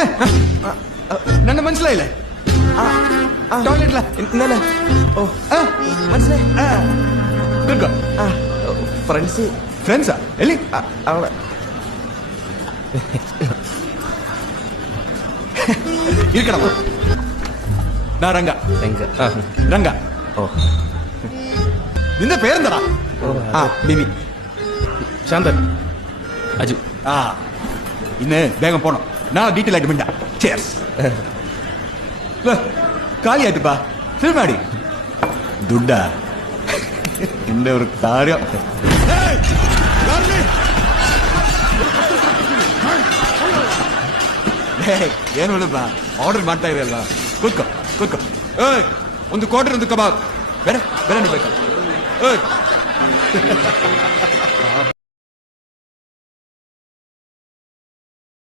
മോനെ ನನ್ನ മനസ്സിലായില്ലേ ടോയ്ലറ്റില ഇന്നലെ ഓ മനസ്സിലായി. ഫ്രണ്ട്സാ എಲ್ಲಿ അവിടെ ഇരിക്കണം നാ ರಂಗ ರಂಗ ഓ നിന്റെ പേരെന്താടാ ബിബി ശാന്തൻ അജു ഇന്ന് വേഗം പോണം നാളെ ഡീറ്റെയിൽ ആയിട്ട് മിണ്ട ചേർസ് കാലിയായിട്ടിപ്പാ ഫിലിം ആടി ದುಡ್ಡ നിന്റെ ഒരു കാര്യം ಏನು ಹೇಳಪ್ಪ ಆರ್ಡರ್ ಮಾಡ್ತಾ ಇರಲ್ಲ ಕೂತ್ಕೋ ಕೂತ್ಕೋ ಏಯ್ ಒಂದು ಕ್ವಾರ್ಟರ್ ಒಂದು ಕಬಾಬ್ ಬೇರೆ ಬೇರೆ ಬೇಕಾ ಏಯ್